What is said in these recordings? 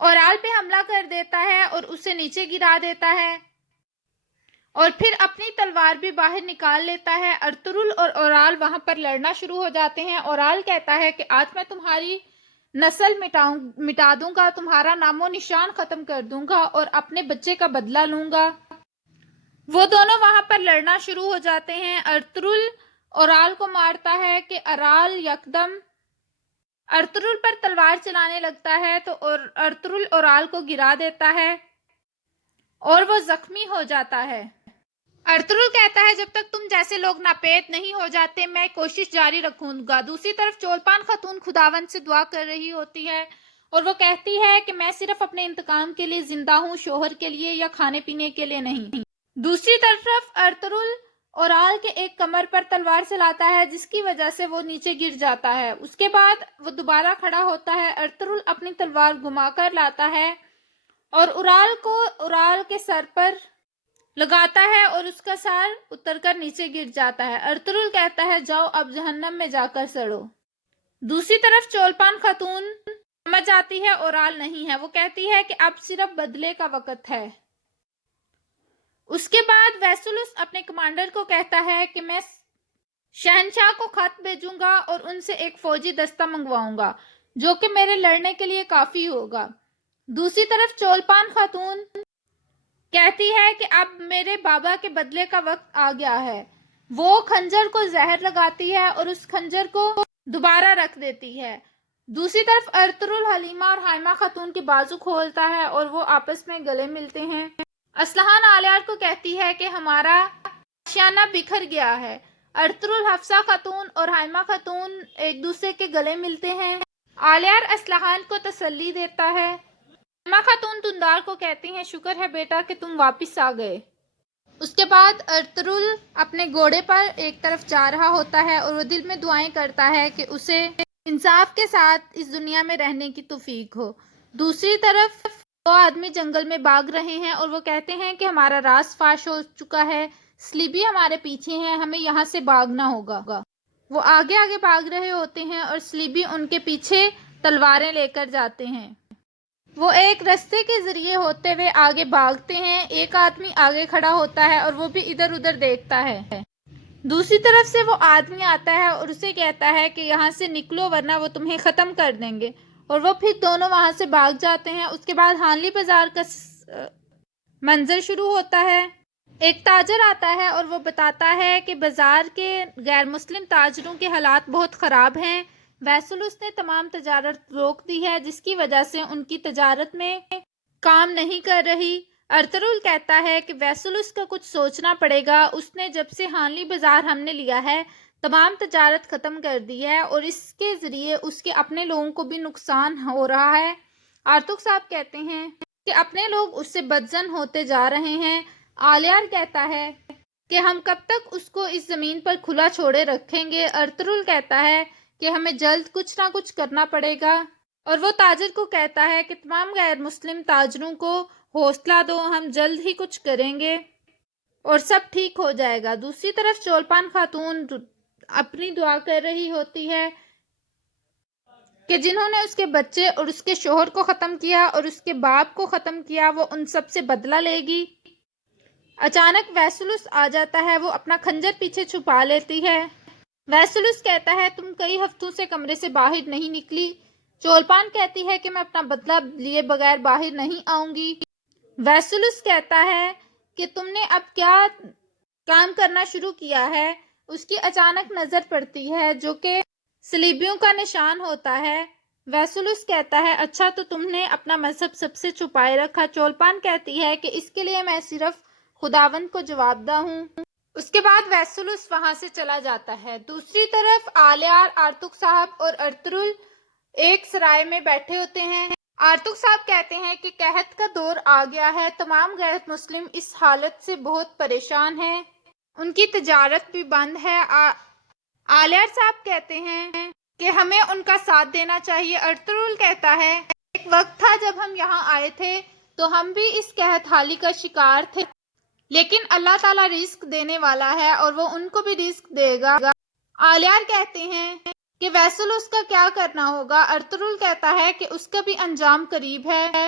اورال پہ حملہ کر دیتا ہے اور اسے نیچے گرا دیتا ہے اور پھر اپنی تلوار بھی باہر نکال لیتا ہے۔ ارطغرل اور اورال وہاں پر لڑنا شروع ہو جاتے ہیں۔ اورال کہتا ہے کہ آج میں تمہاری نسل مٹا دوں گا، تمہارا نام و نشان ختم کر دوں گا اور اپنے بچے کا بدلہ لوں گا۔ وہ دونوں وہاں پر لڑنا شروع ہو جاتے ہیں۔ ارطغرل اورال کو مارتا ہے کہ اورال یکدم ارطغرل پر تلوار چلانے لگتا ہے تو ارطغرل اورال کو گرا دیتا ہے اور وہ زخمی ہو جاتا ہے۔ ارطغرل کہتا ہے جب تک تم جیسے لوگ ناپید نہیں ہو جاتے میں کوشش جاری رکھوں گا۔ دوسری طرف چولپان خاتون خداوند سے دعا کر رہی ہوتی ہے اور وہ کہتی ہے کہ میں صرف اپنے انتقام کے لیے زندہ ہوں، شوہر کے لیے یا کھانے پینے کے لیے نہیں۔ دوسری طرف ارطغرل اورال کے ایک کمر پر تلوار چلاتا ہے جس کی وجہ سے وہ نیچے گر جاتا ہے۔ اس کے بعد وہ دوبارہ کھڑا ہوتا ہے۔ ارطغرل اپنی تلوار گھما کر لاتا ہے اور اورال کو اورال کے سر پر لگاتا ہے اور اس کا سر اتر کر نیچے گر جاتا ہے۔ ارطغرل کہتا ہے جاؤ اب جہنم میں جا کر سڑو۔ دوسری طرف چولپان خاتون سمجھ جاتی ہے اورال نہیں ہے۔ وہ کہتی ہے کہ اب صرف بدلے کا وقت ہے۔ اس کے بعد ویسلس اپنے کمانڈر کو کہتا ہے کہ میں شہنشاہ کو خط بھیجوں گا اور ان سے ایک فوجی دستہ منگواؤں گا جو کہ میرے لڑنے کے لیے کافی ہوگا۔ دوسری طرف چولپان خاتون کہتی ہے کہ اب میرے بابا کے بدلے کا وقت آ گیا ہے۔ وہ خنجر کو زہر لگاتی ہے اور اس خنجر کو دوبارہ رکھ دیتی ہے۔ دوسری طرف ارطغرل حلیمہ اور حائمہ خاتون کے بازو کھولتا ہے اور وہ آپس میں گلے ملتے ہیں۔ اسلحان آلیار کو کہتی ہے کہ ہمارا آشیانہ بکھر گیا ہے۔ ارطغرل حفصہ خاتون اور حائمہ خاتون ایک دوسرے کے گلے ملتے ہیں۔ آلیار اسلحان کو تسلی دیتا ہے۔ حائمہ خاتون دندار کو کہتی ہیں شکر ہے بیٹا کہ تم واپس آ گئے۔ اس کے بعد ارطغرل اپنے گھوڑے پر ایک طرف جا رہا ہوتا ہے اور وہ دل میں دعائیں کرتا ہے کہ اسے انصاف کے ساتھ اس دنیا میں رہنے کی توفیق ہو۔ دوسری طرف دو آدمی جنگل میں بھاگ رہے ہیں اور وہ کہتے ہیں کہ ہمارا راز فاش ہو چکا ہے، صلیبی ہمارے پیچھے ہیں، ہمیں یہاں سے بھاگنا ہوگا۔ وہ آگے آگے بھاگ رہے ہوتے ہیں اور صلیبی ان کے پیچھے تلواریں لے کر جاتے ہیں۔ وہ ایک رستے کے ذریعے ہوتے ہوئے آگے بھاگتے ہیں۔ ایک آدمی آگے کھڑا ہوتا ہے اور وہ بھی ادھر ادھر دیکھتا ہے۔ دوسری طرف سے وہ آدمی آتا ہے اور اسے کہتا ہے کہ یہاں سے نکلو ورنہ وہ تمہیں ختم کر دیں گے، اور وہ پھر دونوں وہاں سے بھاگ جاتے ہیں۔ اس کے بعد ہانلی بازار کا منظر شروع ہوتا ہے۔ ایک تاجر آتا ہے اور وہ بتاتا ہے کہ بازار کے غیر مسلم تاجروں کے حالات بہت خراب ہیں۔ ویسلس نے تمام تجارت روک دی ہے جس کی وجہ سے ان کی تجارت میں کام نہیں کر رہی۔ ارطغرل کہتا ہے کہ ویسلس کا کچھ سوچنا پڑے گا، اس نے جب سے ہانلی بازار ہم نے لیا ہے تمام تجارت ختم کر دی ہے اور اس کے ذریعے اس کے اپنے لوگوں کو بھی نقصان ہو رہا ہے۔ آرتک صاحب کہتے ہیں کہ اپنے لوگ اس سے بدظن ہوتے جا رہے ہیں۔ آلیار کہتا ہے کہ ہم کب تک اس کو اس زمین پر کھلا چھوڑے رکھیں گے۔ ارطغرل کہتا ہے کہ ہمیں جلد کچھ نہ کچھ کرنا پڑے گا، اور وہ تاجر کو کہتا ہے کہ تمام غیر مسلم تاجروں کو حوصلہ دو، ہم جلد ہی کچھ کریں گے اور سب ٹھیک ہو جائے گا۔ دوسری طرف چولپان خاتون اپنی دعا کر رہی ہوتی ہے کہ جنہوں نے اس کے بچے اور اس کے شوہر کو ختم کیا اور اس کے باپ کو ختم کیا وہ ان سب سے بدلہ لے گی۔ اچانک ویسلس آ جاتا ہے، وہ اپنا خنجر پیچھے چھپا لیتی ہے۔ ویسلس کہتا ہے تم کئی ہفتوں سے کمرے سے باہر نہیں نکلی۔ چولپان کہتی ہے کہ میں اپنا بدلہ لیے بغیر باہر نہیں آؤں گی۔ ویسلس کہتا ہے کہ تم نے اب کیا کام کرنا شروع کیا ہے۔ اس کی اچانک نظر پڑتی ہے جو کہ صلیبیوں کا نشان ہوتا ہے۔ ویسلس کہتا ہے اچھا تو تم نے اپنا مذہب سب سے چھپائے رکھا۔ چولپان کہتی ہے کہ اس کے لیے میں صرف خداوند کو جواب دہ ہوں۔ اس کے بعد ویسلس وہاں سے چلا جاتا ہے۔ دوسری طرف آلیار، آرتک صاحب اور ارطغرل ایک سرائے میں بیٹھے ہوتے ہیں۔ آرتک صاحب کہتے ہیں کہ قحط کا دور آ گیا ہے، تمام غیر مسلم اس حالت سے بہت پریشان ہیں، ان کی تجارت بھی بند ہے۔ آلیار صاحب کہتے ہیں کہ ہمیں ان کا ساتھ دینا چاہیے۔ ارطغرل کہتا ہے ایک وقت تھا جب ہم یہاں آئے تھے تو ہم بھی اس قحط حالی کا شکار تھے، لیکن اللہ تعالیٰ رزق دینے والا ہے اور وہ ان کو بھی رزق دے گا۔ آلیار کہتے ہیں کہ ویسلوس کا کیا کرنا ہوگا۔ ارطغرل کہتا ہے کہ اس کا بھی انجام قریب ہے۔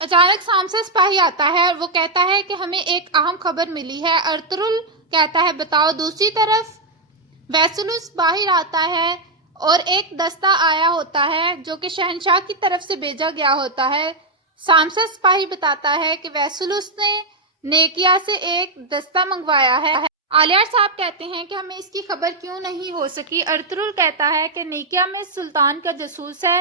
اچانک سامسا سپاہی آتا ہے اور وہ کہتا ہے کہ ہمیں ایک اہم خبر ملی ہے۔ ارطغرل کہتا ہے بتاؤ۔ دوسری طرف ویسلوس باہر آتا ہے اور ایک دستہ آیا ہوتا ہے جو کہ شہنشاہ کی طرف سے بھیجا گیا ہوتا ہے۔ سامسا سپاہی بتاتا ہے کہ ویسلوس نے نیکیا سے ایک دستہ منگوایا ہے۔ آلیار صاحب کہتے ہیں کہ ہمیں اس کی خبر کیوں نہیں ہو سکی۔ ارطغرل کہتا ہے کہ نیکیا میں سلطان کا جاسوس ہے،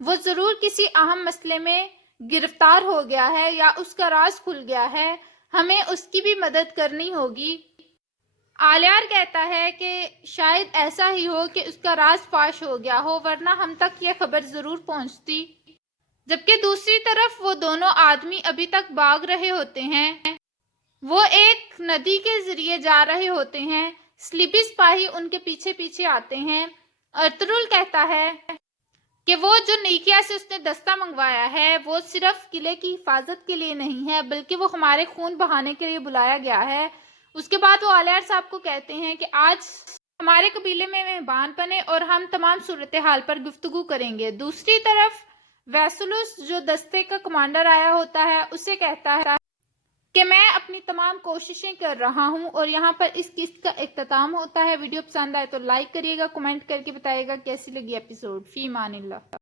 وہ ضرور کسی اہم مسئلے میں گرفتار ہو گیا ہے یا اس کا راز کھل گیا ہے، ہمیں اس کی بھی مدد کرنی ہوگی۔ آلیار کہتا ہے کہ شاید ایسا ہی ہو کہ اس کا راز فاش ہو گیا ہو، ورنہ ہم تک یہ خبر ضرور پہنچتی۔ جبکہ دوسری طرف وہ دونوں آدمی ابھی تک بھاگ رہے ہوتے ہیں، وہ ایک ندی کے ذریعے جا رہے ہوتے ہیں۔ سلیپی سپاہی ان کے پیچھے پیچھے آتے ہیں۔ ارطغرل کہتا ہے کہ وہ جو نیکیا سے اس نے دستہ منگوایا ہے وہ صرف قلعے کی حفاظت کے لیے نہیں ہے بلکہ وہ ہمارے خون بہانے کے لیے بلایا گیا ہے۔ اس کے بعد وہ آلیار صاحب کو کہتے ہیں کہ آج ہمارے قبیلے میں مہمان بنے اور ہم تمام صورتحال پر گفتگو کریں گے۔ دوسری طرف ویسلوس جو دستے کا کمانڈر آیا ہوتا ہے اسے کہتا ہے کہ میں اپنی تمام کوششیں کر رہا ہوں، اور یہاں پر اس قسط کا اختتام ہوتا ہے۔ ویڈیو پسند آئے تو لائک کریے گا، کمنٹ کر کے بتائیے گا کیسی لگی ایپیسوڈ۔ فی امان اللہ۔